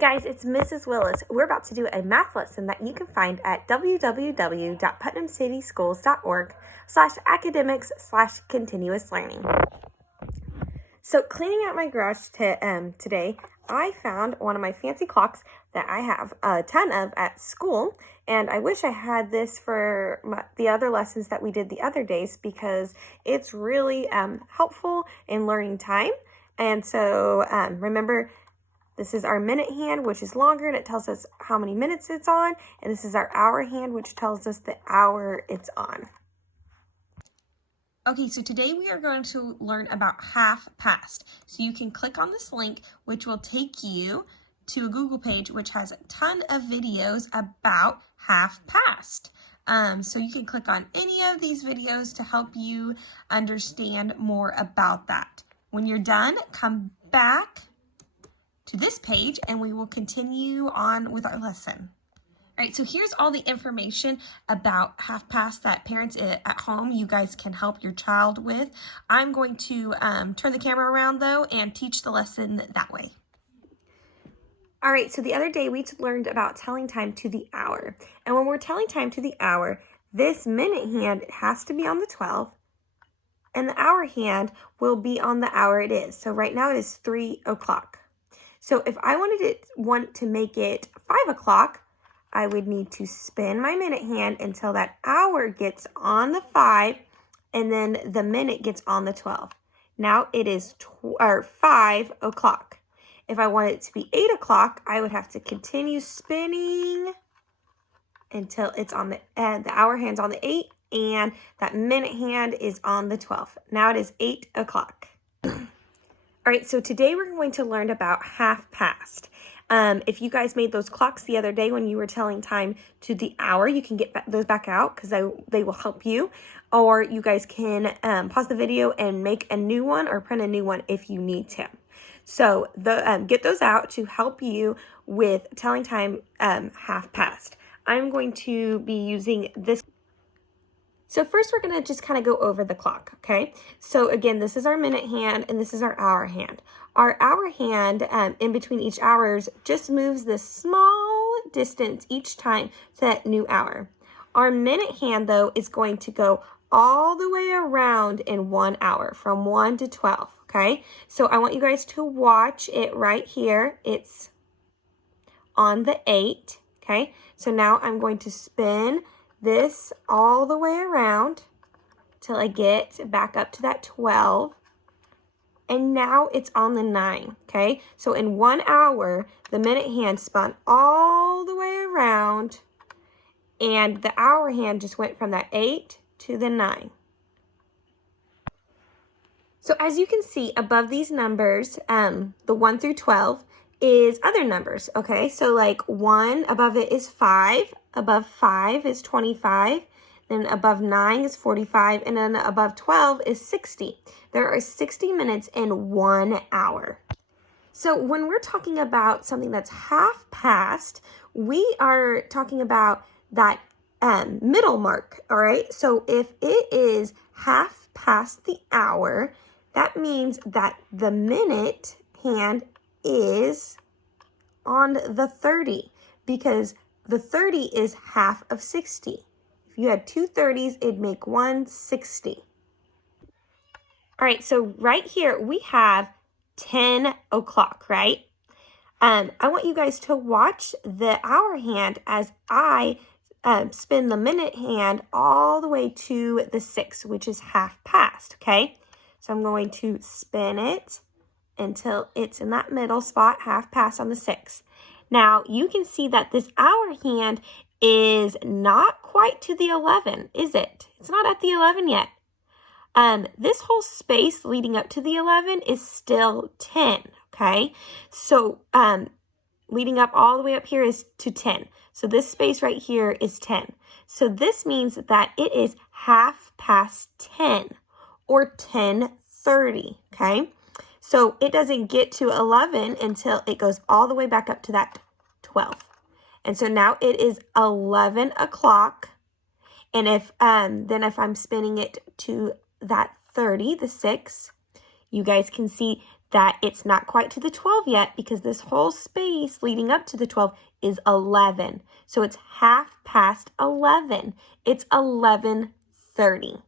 guys, it's Mrs. Willis. We're about to do a math lesson that you can find at www.putnamcityschools.org/academics/continuous learning. So cleaning out my garage today, I found one of my fancy clocks that I have a ton of at school, and I wish I had this for the other lessons that we did the other days because it's really helpful in learning time. And so remember, this is our minute hand, which is longer, and it tells us how many minutes it's on. And this is our hour hand, which tells us the hour it's on. Okay, so today we are going to learn about half past. So you can click on this link, which will take you to a Google page, which has a ton of videos about half past. So you can click on any of these videos to help you understand more about that. When you're done, come back to this page and we will continue on with our lesson. All right, so here's all the information about half past that parents at home, you guys can help your child with. I'm going to turn the camera around though and teach the lesson that way. All right, so the other day we learned about telling time to the hour. And when we're telling time to the hour, this minute hand has to be on the 12 and the hour hand will be on the hour it is. So right now it is 3 o'clock. So if I want to make it 5 o'clock, I would need to spin my minute hand until that hour gets on the 5 and then the minute gets on the 12. Now it is 5 o'clock. If I want it to be 8 o'clock, I would have to continue spinning until it's on the hour hand's on the 8 and that minute hand is on the 12. Now it is 8 o'clock. All right, so today we're going to learn about half past. If you guys made those clocks the other day when you were telling time to the hour, you can get those back out because they will help you. Or you guys can pause the video and make a new one or print a new one if you need to. So get those out to help you with telling time half past. I'm going to be using this. So first we're going to just kind of go over the clock, okay? So again, this is our minute hand and this is our hour hand. Our hour hand in between each hours just moves this small distance each time to that new hour. Our minute hand though is going to go all the way around in 1 hour from 1 to 12, okay? So I want you guys to watch it right here. It's on the 8, okay? So now I'm going to spin this all the way around till I get back up to that 12. And now it's on the 9, okay? So in 1 hour, the minute hand spun all the way around and the hour hand just went from that 8 to the 9. So as you can see above these numbers, the 1 through 12 is other numbers, okay? So like 1 above it is 5. Above 5 is 25, then above 9 is 45, and then above 12 is 60. There are 60 minutes in 1 hour. So when we're talking about something that's half past, we are talking about that middle mark, all right? So if it is half past the hour, that means that the minute hand is on the 30 because the 30 is half of 60. If you had 2 30s, it'd make 1 60. All right, so right here we have 10 o'clock, right? I want you guys to watch the hour hand as I spin the minute hand all the way to the 6, which is half past, okay? So I'm going to spin it until it's in that middle spot, half past on the 6. Now, you can see that this hour hand is not quite to the 11, is it? It's not at the 11 yet. This whole space leading up to the 11 is still 10, okay? So, leading up all the way up here is to 10. So, this space right here is 10. So, this means that it is half past 10 or 10:30, okay? So it doesn't get to 11 until it goes all the way back up to that 12. And so now it is 11 o'clock. And if if I'm spinning it to that 30, the 6, you guys can see that it's not quite to the 12 yet because this whole space leading up to the 12 is 11. So it's 11:30. It's 11:30.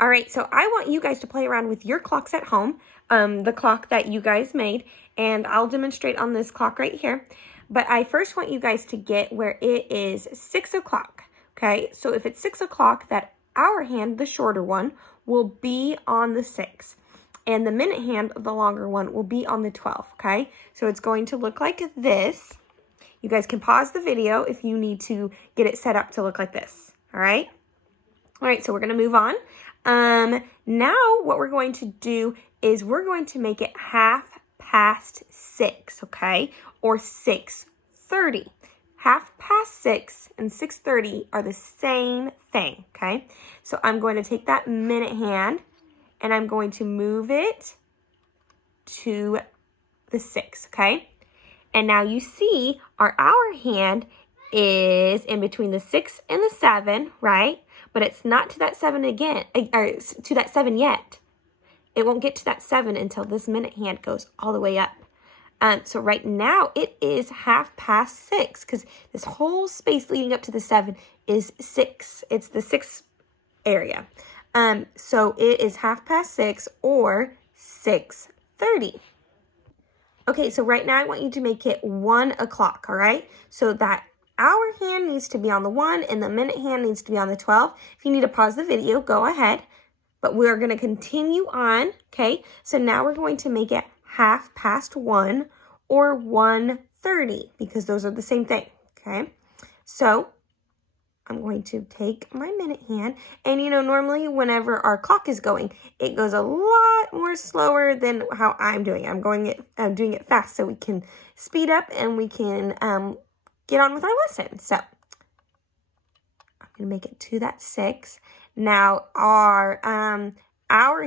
All right, so I want you guys to play around with your clocks at home, the clock that you guys made, and I'll demonstrate on this clock right here. But I first want you guys to get where it is 6 o'clock, okay? So if it's 6 o'clock, that hour hand, the shorter one, will be on the 6. And the minute hand, the longer one, will be on the 12, okay? So it's going to look like this. You guys can pause the video if you need to get it set up to look like this, all right? All right, so we're going to move on. Now what we're going to do is we're going to make it 6:30, okay? Or 6:30. 6:30 and 6:30 are the same thing, okay? So I'm going to take that minute hand and I'm going to move it to the 6, okay? And now you see our hour hand is in between the 6 and the 7, right? But it's not to that 7 again, or to that 7 yet. It won't get to that 7 until this minute hand goes all the way up. So right now it is 6:30 because this whole space leading up to the 7 is 6. It's the 6 area. So it is 6:30 or 6:30. Okay, so right now I want you to make it 1 o'clock, all right? So that hour hand needs to be on the 1 and the minute hand needs to be on the 12. If you need to pause the video, go ahead. But we're going to continue on, okay? So now we're going to make it 1:30 or 1:30 because those are the same thing, okay? So I'm going to take my minute hand, and you know, normally whenever our clock is going, it goes a lot more slower than how I'm doing. I'm doing it fast so we can speed up and we can get on with our lesson. So I'm going to make it to that 6. Now our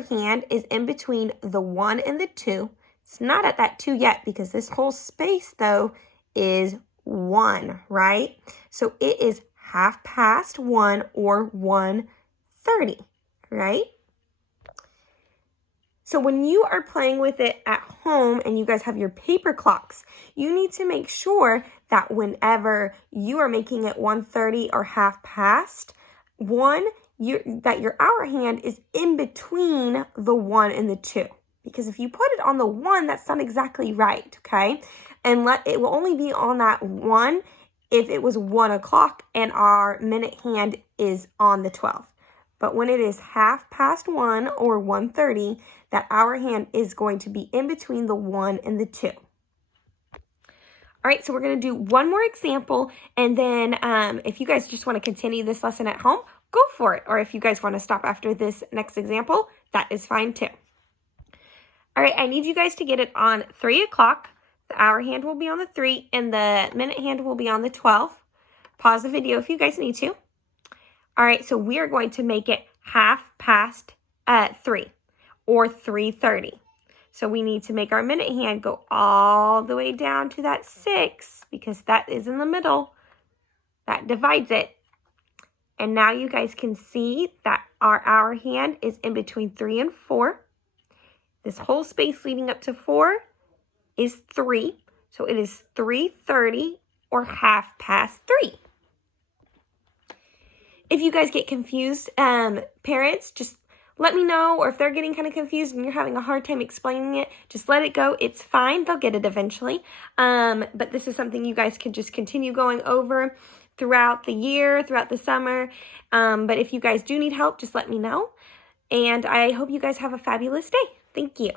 hand is in between the 1 and the 2. It's not at that 2 yet because this whole space though is 1, right? So it is 1:30 or 1:30, right? So when you are playing with it at home and you guys have your paper clocks, you need to make sure that whenever you are making it 1:30 or 1:30, that your hour hand is in between the 1 and the 2. Because if you put it on the 1, that's not exactly right, okay? And it will only be on that 1 if it was 1 o'clock and our minute hand is on the 12. But when it is 1:30 or 1:30, that hour hand is going to be in between the 1 and the 2. All right, so we're going to do one more example, and then if you guys just want to continue this lesson at home, go for it. Or if you guys want to stop after this next example, that is fine too. All right, I need you guys to get it on 3 o'clock. The hour hand will be on the 3 and the minute hand will be on the 12. Pause the video if you guys need to. All right, so we are going to make it 3 or 3:30. So we need to make our minute hand go all the way down to that 6 because that is in the middle. That divides it. And now you guys can see that our hour hand is in between 3 and 4. This whole space leading up to 4 is 3. So it is 3:30 or 3:30. If you guys get confused, parents, just let me know. Or if they're getting kind of confused and you're having a hard time explaining it, just let it go. It's fine. They'll get it eventually. But this is something you guys can just continue going over throughout the year, throughout the summer. But if you guys do need help, just let me know. And I hope you guys have a fabulous day. Thank you.